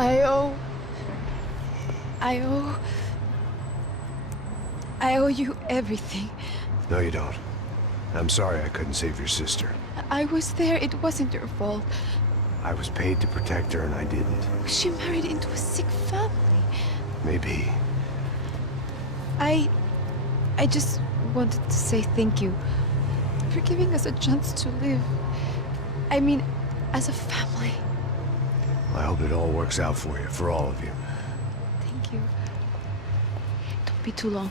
I owe... I owe... I owe you everything. No, you don't. I'm sorry I couldn't save your sister. I was there. It wasn't your fault. I was paid to protect her and I didn't. She married into a sick family. Maybe. I just wanted to say thank you for giving us a chance to live. I mean, as a family. I hope it all works out for you, for all of you. Thank you. Don't be too long.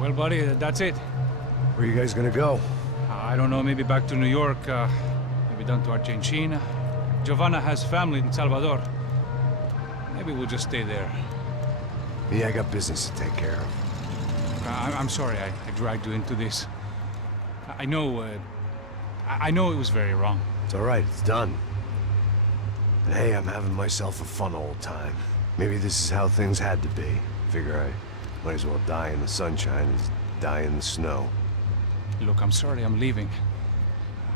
Well, buddy, that's it. Where are you guys gonna go? I don't know, maybe back to New York, maybe down to Argentina. Giovanna has family in Salvador. Maybe we'll just stay there. Me, I got business to take care of. I'm sorry I dragged you into this. I know it was very wrong. It's all right, it's done. And hey, I'm having myself a fun old time. Maybe this is how things had to be. Figure I might as well die in the sunshine as die in the snow. Look, I'm sorry I'm leaving.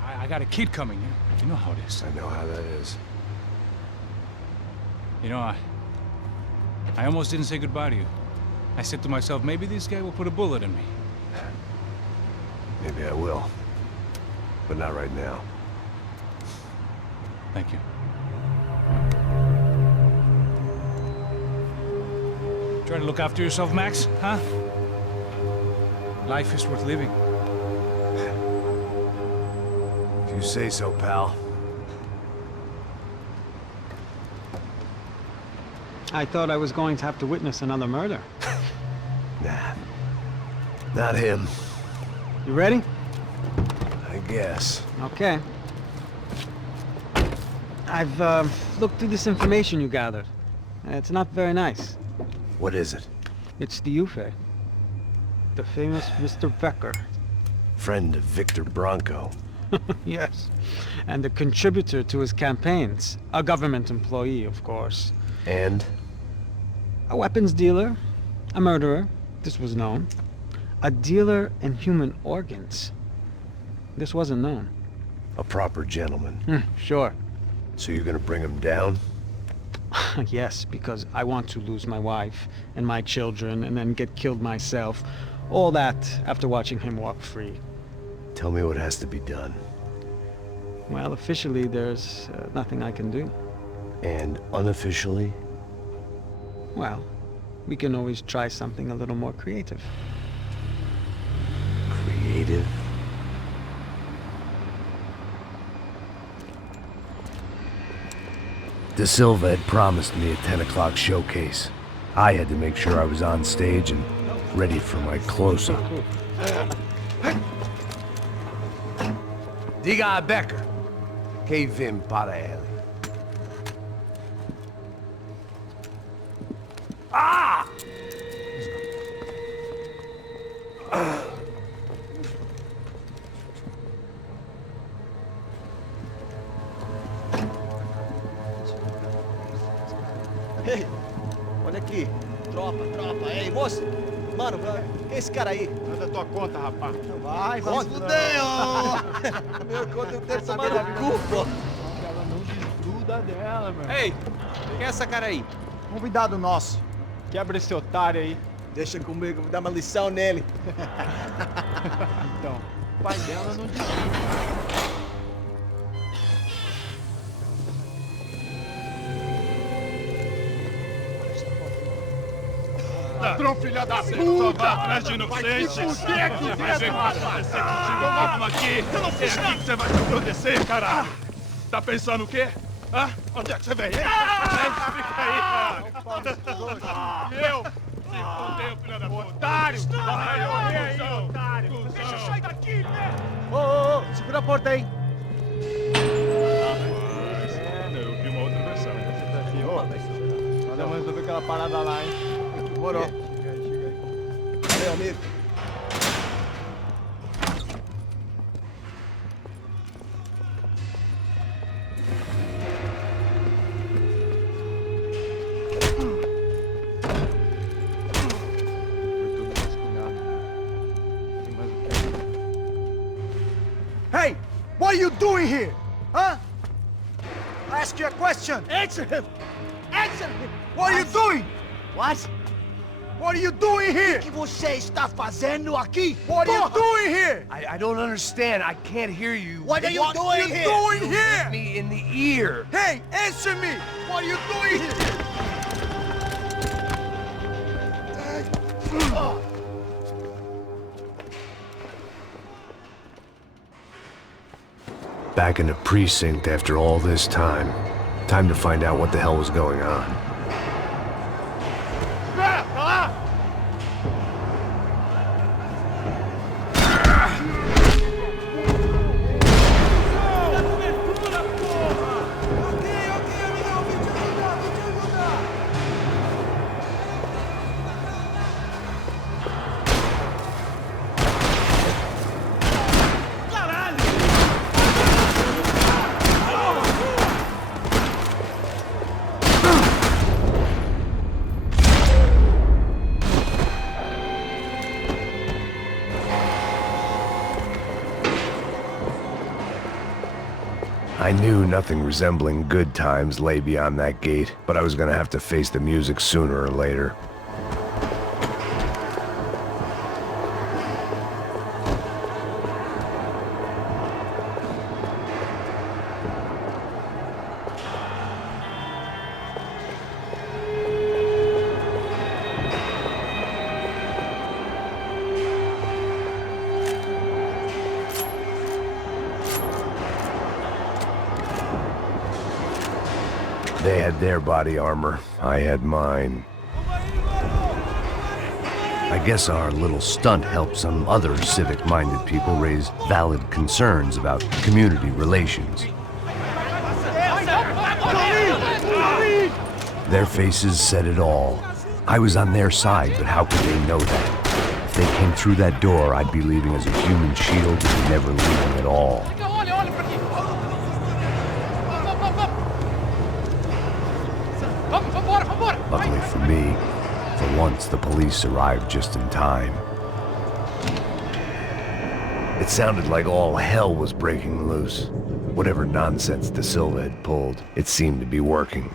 I got a kid coming. You know how it is. I know how that is. You know, I almost didn't say goodbye to you. I said to myself, maybe this guy will put a bullet in me. Maybe I will. But not right now. Thank you. Try to look after yourself, Max, huh? Life is worth living. If you say so, pal. I thought I was going to have to witness another murder. Nah. Not him. You ready? I guess. Okay. I've looked through this information you gathered. It's not very nice. What is it? It's the Ufe. The famous Mr. Becker. Friend of Victor Bronco. Yes. And a contributor to his campaigns. A government employee, of course. And? A weapons dealer. A murderer. This was known. A dealer in human organs. This wasn't known. A proper gentleman. Sure. So you're gonna bring him down? Yes, because I want to lose my wife and my children and then get killed myself. All that after watching him walk free. Tell me what has to be done. Well, officially there's nothing I can do. And unofficially? Well, we can always try something a little more creative. Creative? De Silva had promised me a 10 o'clock showcase. I had to make sure I was on stage and ready for my close-up. Diga a Becker. Que vim para ele. Ah! Ei, olha aqui. Tropa. Ei, moço. Mano, quem é esse cara aí? Manda tua conta, rapaz. Vai se fuder, ó! Meu conta eu tenho tomar no cu, pô. Ela não desgruda dela, meu. Ei, quem é essa cara aí? Convidado nosso. Quebra esse otário aí. Deixa comigo, vou dar uma lição nele. Então, o pai dela não desgruda. Ladrão, filha da puta! Só vai atrás de inocente! Vai ver o que vai acontecer contigo mesmo aqui! Eu não fiz nada! Que você vai te acontecer, caralho! Tá pensando o quê? Hã? Onde é que você vem? Fica aí, cara! Eu? Se fodeu, filha da puta! Otário! Vai morrer aí, otário! Deixa eu sair daqui, né? Ô, segura a porta aí! Eu vi uma outra versão. Vamos resolver aquela parada lá, hein? Demorou. Chega aí. Valeu, amigo. Hey! What are you doing here? Huh? I ask you a question. Answer him! Answer him! What are you doing? What? What are you doing here? O que você está fazendo aqui? What are you doing here? I don't understand. I can't hear you. What are you doing here? Doing here? Me in the ear. Hey, answer me! What are you doing here? Back in the precinct after all this time. Time to find out what the hell was going on. I knew nothing resembling good times lay beyond that gate, but I was gonna have to face the music sooner or later. They had their body armor, I had mine. I guess our little stunt helped some other civic-minded people raise valid concerns about community relations. Their faces said it all. I was on their side, but how could they know that? If they came through that door, I'd be leaving as a human shield and never leaving at all. Luckily for me, for once the police arrived just in time. It sounded like all hell was breaking loose. Whatever nonsense De Silva had pulled, it seemed to be working.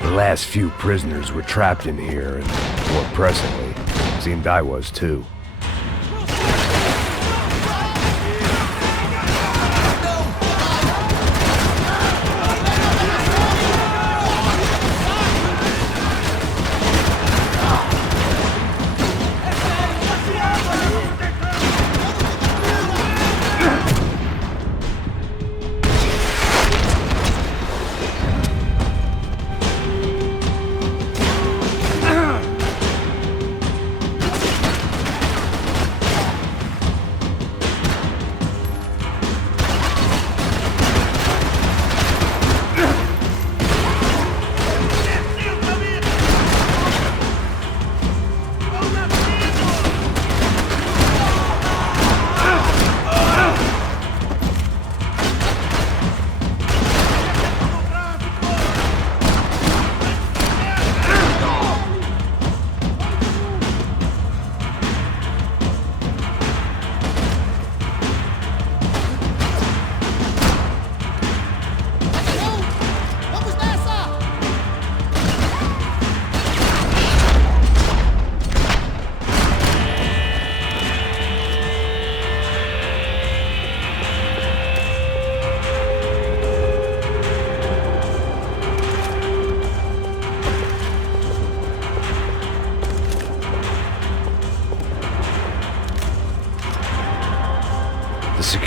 The last few prisoners were trapped in here, and more pressingly, seemed I was too.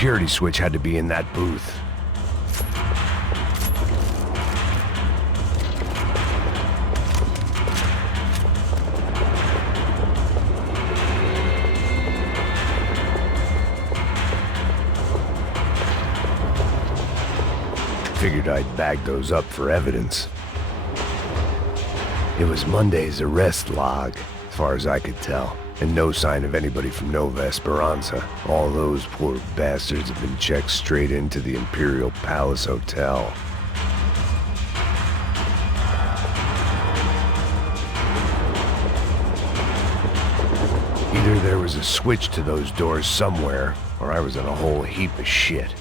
security switch had to be in that booth. Figured I'd bag those up for evidence. It was Monday's arrest log, as far as I could tell, and no sign of anybody from Nova Esperanza. All those poor bastards have been checked straight into the Imperial Palace Hotel. Either there was a switch to those doors somewhere, or I was in a whole heap of shit.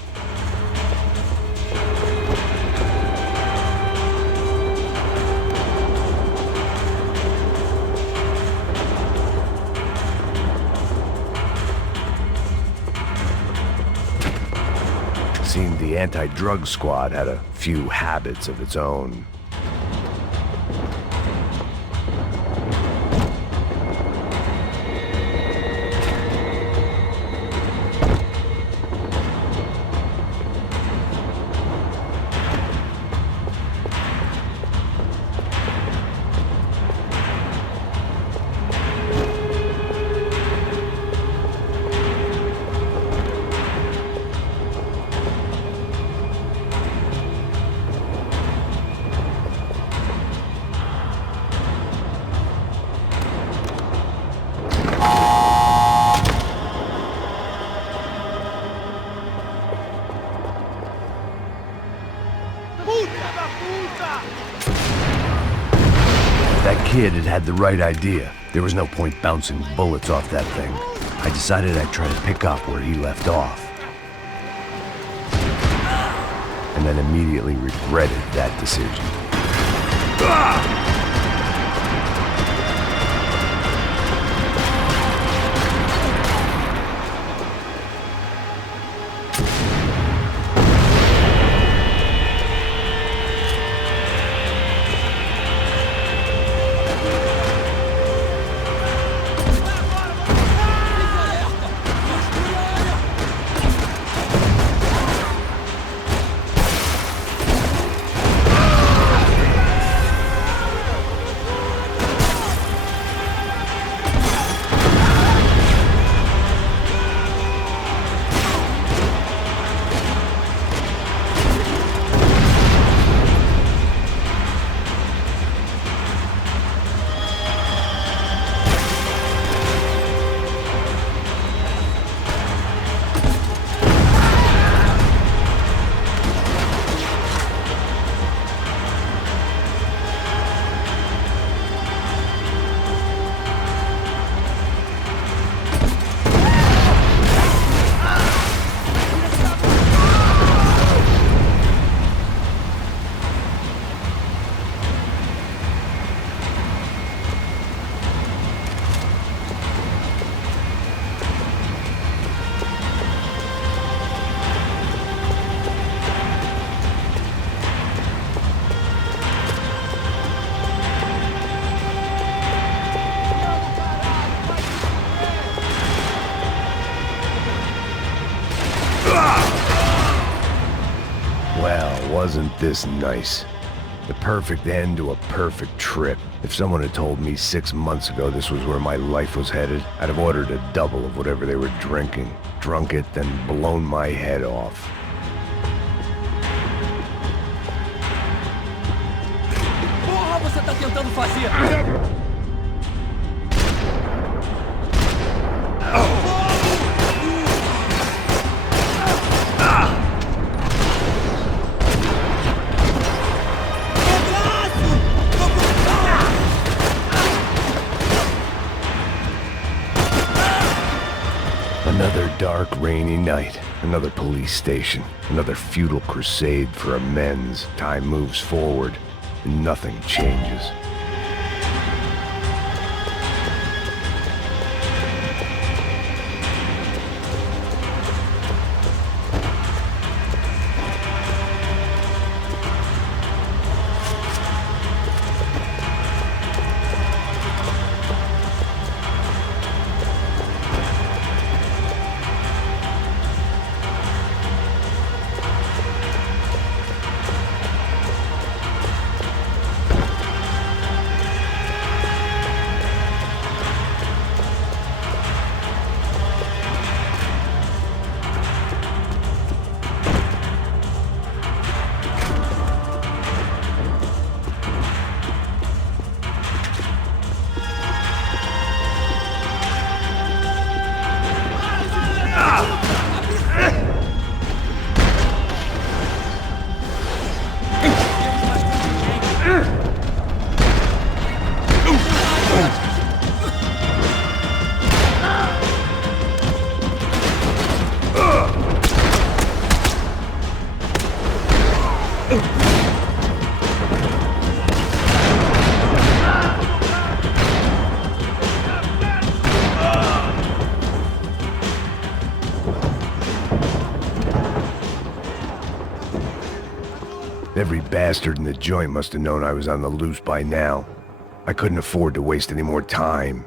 Seemed the anti-drug squad had a few habits of its own. That kid had the right idea. There was no point bouncing bullets off that thing. I decided I'd try to pick up where he left off. And then immediately regretted that decision. Well, wasn't this nice? The perfect end to a perfect trip. If someone had told me 6 months ago this was where my life was headed, I'd have ordered a double of whatever they were drinking, drunk it, then blown my head off. Porra, você tá tentando fazer? Another dark, rainy night. Another police station. Another futile crusade for amends. Time moves forward, and nothing changes. Every bastard in the joint must have known I was on the loose by now. I couldn't afford to waste any more time.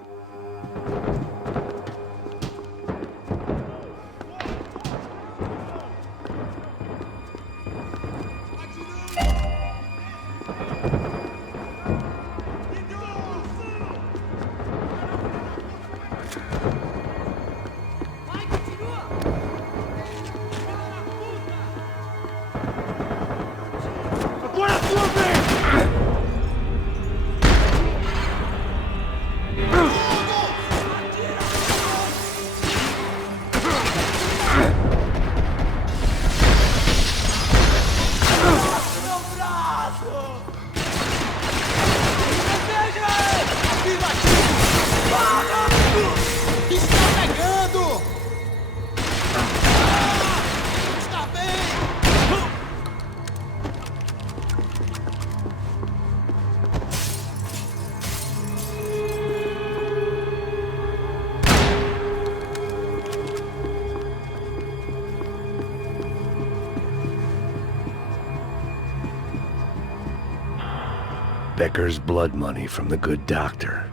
Becker's blood money from the good doctor.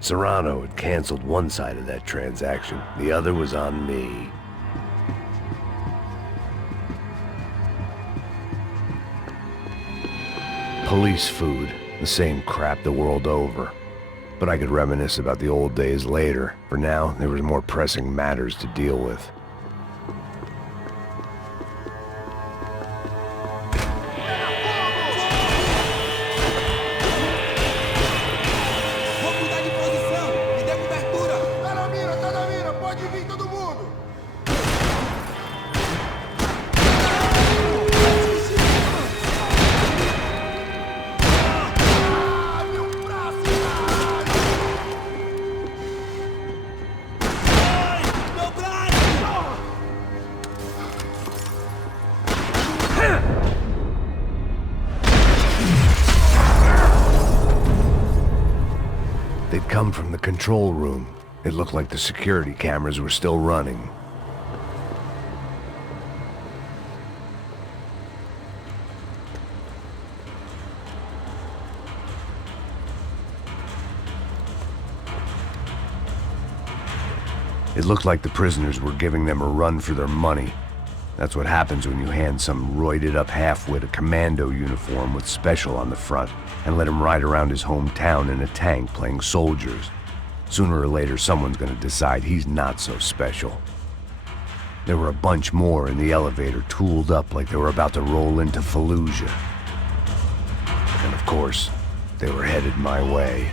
Serrano had canceled one side of that transaction. The other was on me. Police food, the same crap the world over. But I could reminisce about the old days later. For now, there was more pressing matters to deal with. They'd come from the control room. It looked like the security cameras were still running. It looked like the prisoners were giving them a run for their money. That's what happens when you hand some roided-up halfwit a commando uniform with special on the front and let him ride around his hometown in a tank playing soldiers. Sooner or later, someone's gonna decide he's not so special. There were a bunch more in the elevator, tooled up like they were about to roll into Fallujah. And of course, they were headed my way.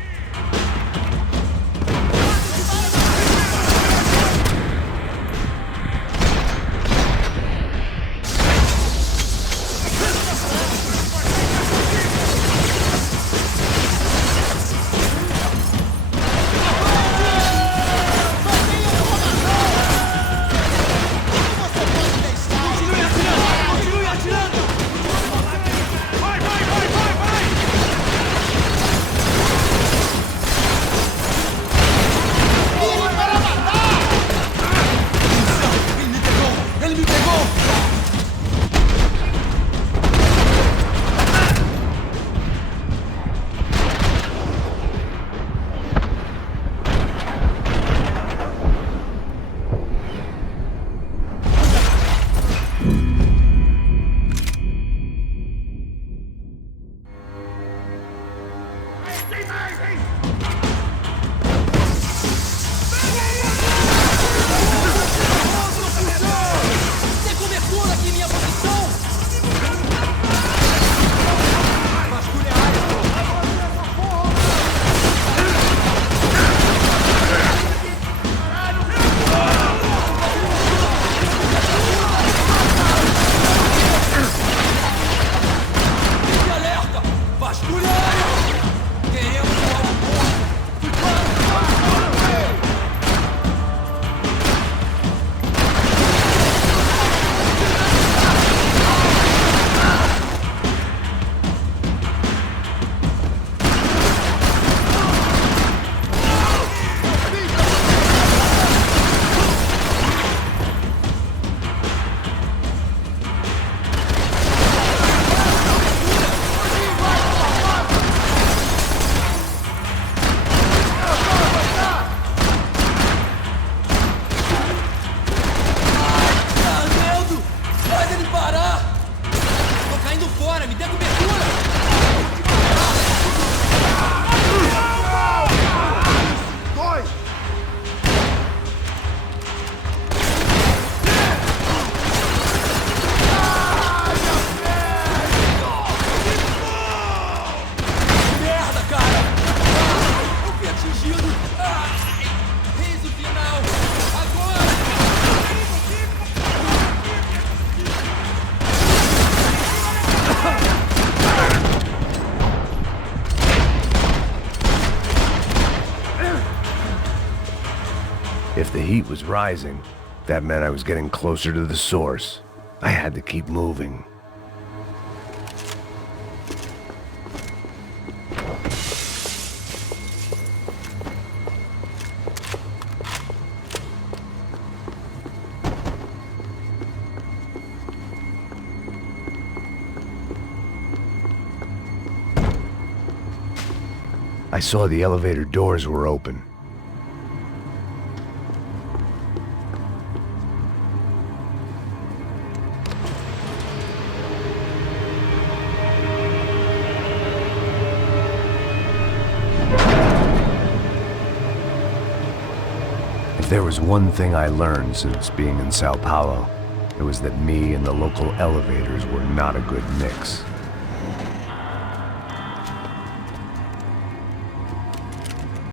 If the heat was rising, that meant I was getting closer to the source. I had to keep moving. I saw the elevator doors were open. If there was one thing I learned since being in Sao Paulo, it was that me and the local elevators were not a good mix.